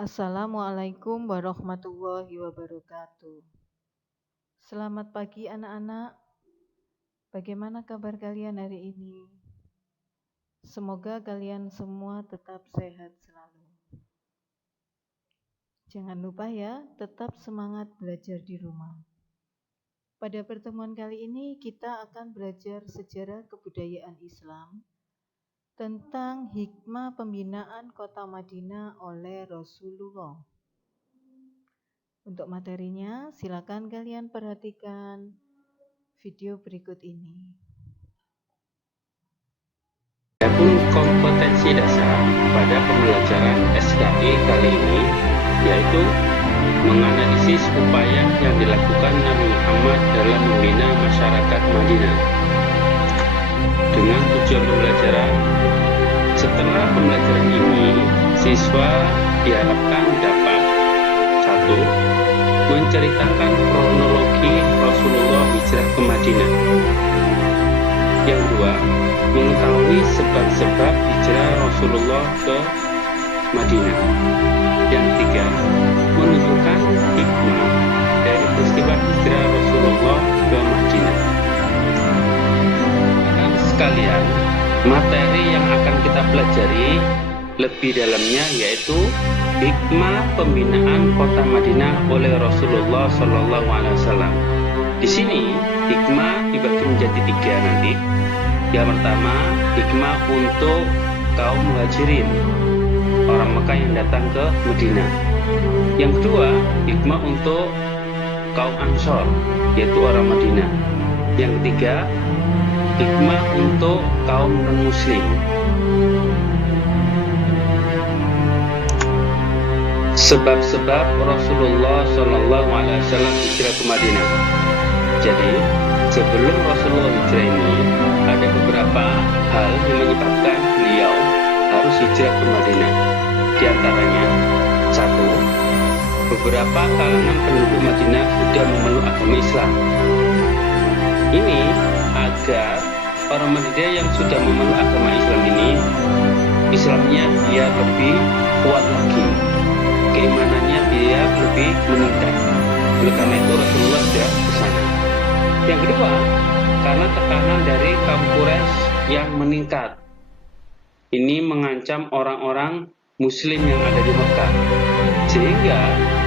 Assalamualaikum warahmatullahi wabarakatuh. Selamat pagi anak-anak. Bagaimana kabar kalian hari ini? Semoga kalian semua tetap sehat selalu. Jangan lupa ya, tetap semangat belajar di rumah. Pada pertemuan kali ini kita akan belajar sejarah kebudayaan Islam tentang hikmah pembinaan kota Madinah oleh Rasulullah. Untuk materinya, silakan kalian perhatikan video berikut ini. Adapun kompetensi dasar pada pembelajaran SKI kali ini yaitu menganalisis upaya yang dilakukan Nabi Muhammad dalam membina masyarakat Madinah. Dengan tujuan pembelajaran, setelah pembelajaran ini, siswa diharapkan dapat 1. Menceritakan kronologi Rasulullah hijrah ke Madinah. Yang 2. Mengetahui sebab-sebab hijrah Rasulullah ke Madinah. Yang 3. Menunjukkan hikmah dari peristiwa hijrah Rasulullah ke Madinah. Dan sekalian, materi yang akan kita pelajari lebih dalamnya yaitu hikmah pembinaan kota Madinah oleh Rasulullah SAW. Di sini hikmah dibagi menjadi 3 nanti. Yang pertama, hikmah untuk kaum muhajirin, orang Mekah yang datang ke Madinah. Yang kedua, hikmah untuk kaum Ansor, yaitu orang Madinah. Yang ketiga, hikmah untuk kaum non-muslim. Sebab-sebab Rasulullah SAW hijrah ke Madinah. Jadi, sebelum Rasulullah hijrah ini, ada beberapa hal yang menyebabkan beliau harus hijrah ke Madinah. Di antaranya, 1. Beberapa kalangan penduduk Madinah sudah memeluk agama Islam. Ini agar orang Madinah yang sudah memeluk agama Islam ini, Islamnya dia lebih kuat lagi, keimanannya dia lebih meningkat. Oleh karena itu Rasulullah sudah ke sana. Yang kedua, karena tekanan dari kaum Quraisy yang meningkat. Ini mengancam orang-orang Muslim yang ada di Mekah. Sehingga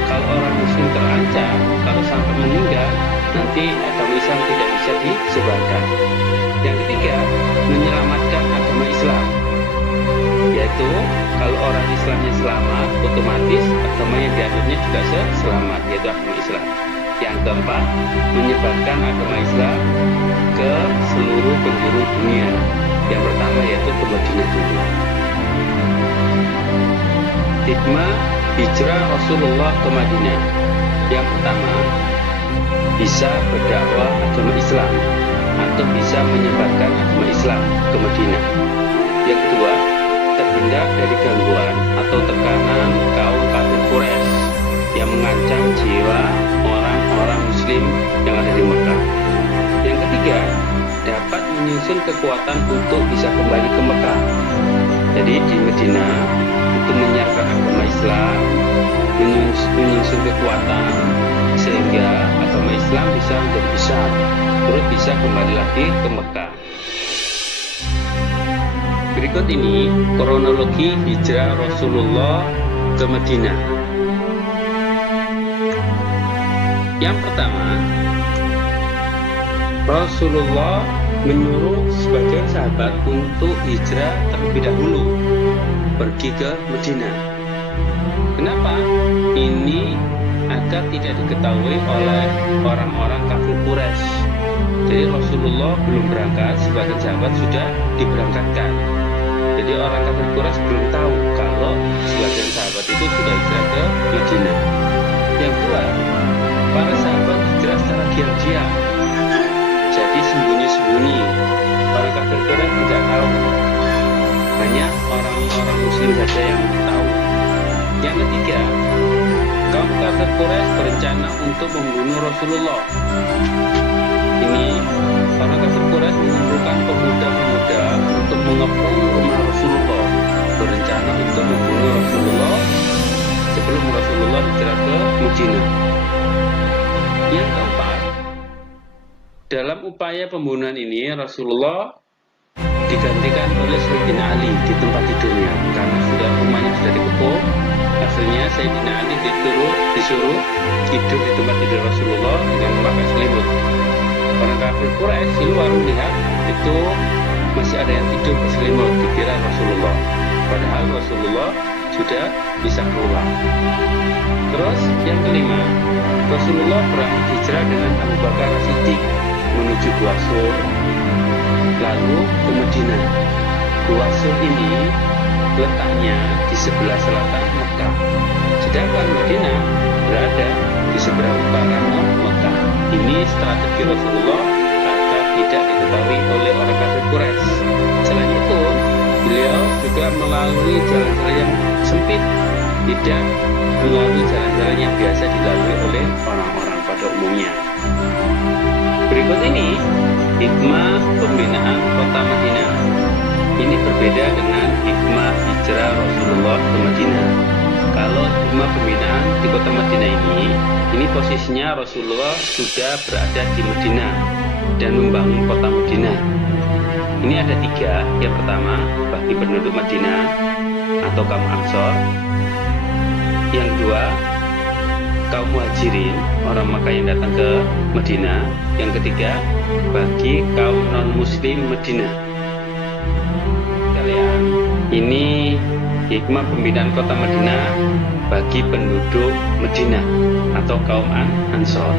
kalau orang Muslim terancam, kalau sampai meninggal, nanti agama Islam tidak bisa disebarkan. Yang ketiga, menyelamatkan agama Islam. Yaitu kalau orang Islamnya selamat, otomatis agama yang dianutnya juga selamat, yaitu agama Islam. Yang keempat, menyebarkan agama Islam ke seluruh penjuru dunia. Yang pertama yaitu ke Madinah dulu. Hikmah hijrah Rasulullah ke Madinah. Yang pertama, bisa berdakwah agama Islam atau bisa menyebarkan agama Islam ke Madinah. Yang kedua, terhindar dari gangguan atau tekanan kaum kafir Quraisy yang mengancam jiwa orang-orang Muslim yang ada di Mekah. Yang ketiga, dapat menyusun kekuatan untuk bisa kembali ke Mekah. Jadi di Madinah untuk menyiarkan agama Islam, menyusun kekuatan sehingga agama Islam bisa menjadi besar, terus bisa kembali lagi ke Mekah. Berikut ini kronologi hijrah Rasulullah ke Madinah. Yang pertama, Rasulullah menyuruh sebagian sahabat untuk hijrah terlebih dahulu, pergi ke Madinah. Kenapa? Ini agar tidak diketahui oleh orang-orang kafir Quraisy. Jadi Rasulullah belum berangkat, sebagian sahabat sudah diberangkatkan. Jadi orang kafir Quraisy belum tahu kalau sebagian sahabat itu sudah hijrah ke Madinah. Yang kedua, para sahabat hijrah secara diam-diam. Jadi sembunyi-sembunyi. Para kafir Quraisy tidak tahu. Hanya orang-orang Muslim saja yang tahu. Yang ketiga, kaum kafir Quraisy berencana untuk membunuh Rasulullah. Ini para kafir Quraisy mengumpulkan pemuda-pemuda untuk mengepung rumah Rasulullah, berencana untuk membunuh Rasulullah sebelum Rasulullah hijrah ke Madinah. Yang keempat, dalam upaya pembunuhan ini Rasulullah digantikan oleh Sayyidina Ali di tempat tidurnya karena rumahnya sudah dikepung. Akhirnya Sayyidina Ali disuruh tidur di tempat tidur Rasulullah dengan memakai selimut. Orang kafir Quraisy di luar melihat itu masih ada yang tidur berselimut, dikira Rasulullah. Padahal Rasulullah sudah bisa keluar. Terus yang kelima, Rasulullah berangkat hijrah dengan Abu Bakar As-Siddiq menuju Gua Sur, lalu ke Madinah. Gua Sur ini letaknya di sebelah selatan Mekah, sedangkan Madinah berada di sebelah utara Mekah. Ini strategi Rasulullah agar tidak diketahui oleh orang kafir Quraisy. Selain itu, beliau juga melalui jalan-jalan yang sempit, tidak melalui jalan-jalan yang biasa dilalui oleh orang-orang pada umumnya. Berikut ini hikmah pembinaan kota Madinah. Ini berbeda dengan hikmah hijrah Rasulullah ke Madinah. Kalau hikmah pembinaan di kota Madinah ini posisinya Rasulullah sudah berada di Madinah dan membangun kota Madinah. Ini ada 3. Yang pertama, bagi penduduk Madinah atau kaum Ansor. Yang kedua, kaum Muhajirin, orang Makkah yang datang ke Madinah. Yang ketiga, bagi kaum non-muslim Madinah. Kalian, ini hikmah pembinaan kota Madinah bagi penduduk Madinah atau kaum Ansor.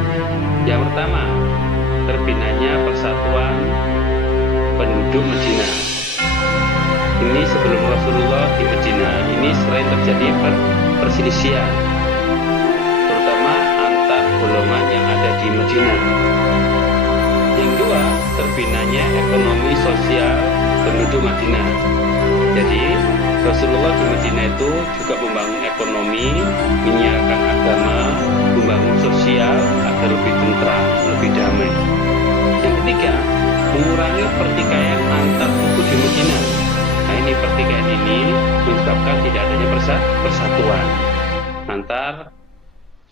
Yang pertama, terbinanya persatuan penduduk Madinah. Ini sebelum Rasulullah di Madinah, ini sering terjadi perselisihan, terutama antar golongan yang ada di Madinah. Yang kedua, terbinanya ekonomi sosial penduduk Madinah. Jadi Rasulullah di Madinah itu juga membangun ekonomi, menyiarkan agama, membangun sosial agar lebih tentram, lebih damai. Yang ketiga, mengurangi pertikaian antar suku di Madinah. Nah, ini pertikaian ini menyebabkan tidak adanya persatuan antar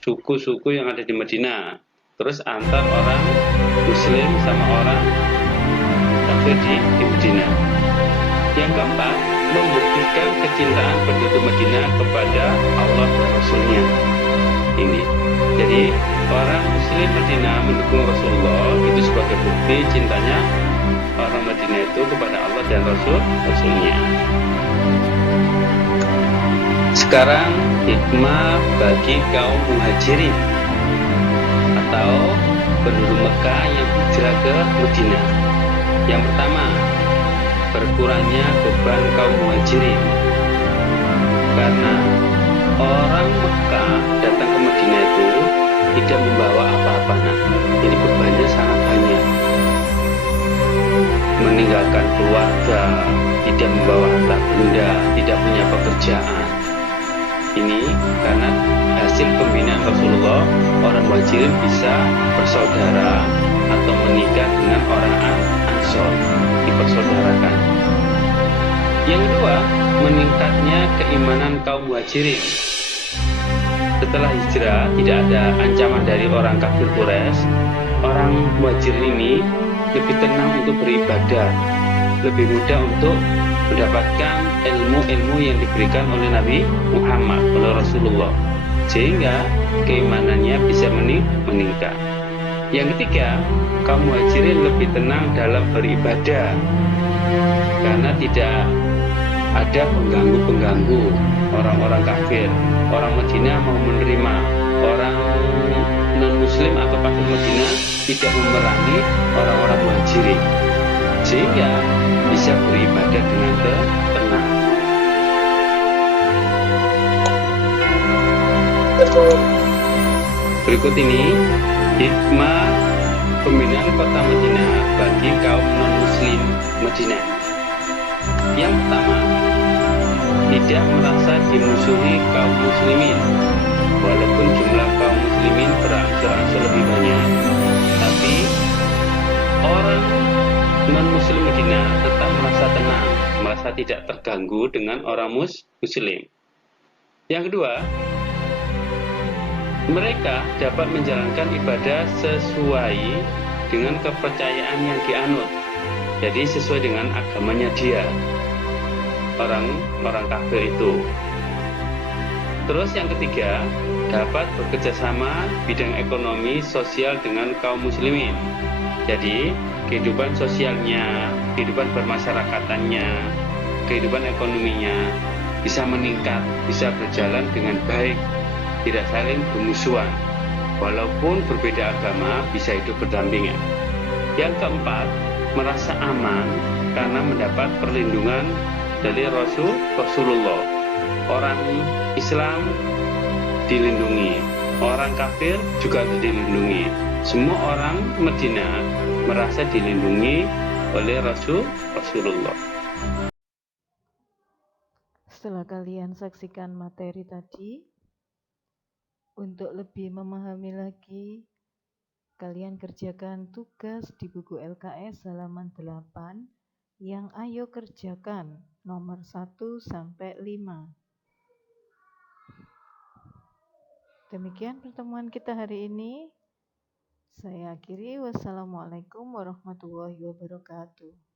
suku-suku yang ada di Madinah. Terus antar orang Muslim sama orang kafir di Madinah. Yang keempat, membuktikan kecintaan penduduk Madinah kepada Allah dan Rasulnya. Ini, jadi orang Muslim Madinah mendukung Rasulullah itu sebagai bukti cintanya orang Madinah itu kepada Allah dan Rasulnya. Sekarang hikmah bagi kaum Muhajirin atau penduduk Mekah yang hijrah ke Madinah. Yang pertama, berkurangnya beban kaum Muhajirin karena orang Mekah datang ke Madinah itu tidak membawa apa-apa. Nah, jadi bebannya sangat banyak. Meninggalkan keluarga, tidak membawa harta benda, tidak punya pekerjaan. Ini karena hasil pembinaan Rasulullah, orang Muhajirin bisa bersaudara atau menikah dengan orang Ansor, dipersaudarakan. Yang kedua, meningkatnya keimanan kaum Muhajirin. Setelah hijrah, tidak ada ancaman dari orang kafir Quraisy. Orang Muhajirin ini lebih tenang untuk beribadah, lebih mudah untuk mendapatkan ilmu-ilmu yang diberikan oleh Nabi Muhammad, oleh Rasulullah, sehingga keimanannya bisa meningkat. Yang ketiga, kaum Muhajirin lebih tenang dalam beribadah karena tidak ada pengganggu-pengganggu orang-orang kafir. Orang Madinah mau menerima orang non-muslim atau kafir Madinah, tidak memerangi orang-orang Muhajirin, sehingga bisa beribadah dengan tenang. Berikut ini hikmah pembinaan kota Madinah bagi kaum non-muslim Madinah. Yang pertama, tidak merasa dimusuhi kaum muslimin. Walaupun jumlah kaum muslimin berangsur-angsur lebih banyak, tapi orang non-muslim Madinah tetap merasa tenang, merasa tidak terganggu dengan orang muslim. Yang kedua, mereka dapat menjalankan ibadah sesuai dengan kepercayaan yang dianut. Jadi sesuai dengan agamanya dia, orang kafir itu. Terus yang ketiga, dapat bekerja sama bidang ekonomi sosial dengan kaum muslimin. Jadi kehidupan sosialnya, kehidupan bermasyarakatannya, kehidupan ekonominya bisa meningkat, bisa berjalan dengan baik, tidak saling bermusuhan. Walaupun berbeda agama, bisa hidup berdampingan. Yang keempat, merasa aman karena mendapat perlindungan dari Rasulullah. Orang Islam dilindungi, orang kafir juga dilindungi. Semua orang Madinah merasa dilindungi oleh Rasulullah. Setelah kalian saksikan materi tadi, untuk lebih memahami lagi, kalian kerjakan tugas di buku LKS halaman 8 yang ayo kerjakan nomor 1 sampai 5. Demikian pertemuan kita hari ini. Saya akhiri. Wassalamualaikum warahmatullahi wabarakatuh.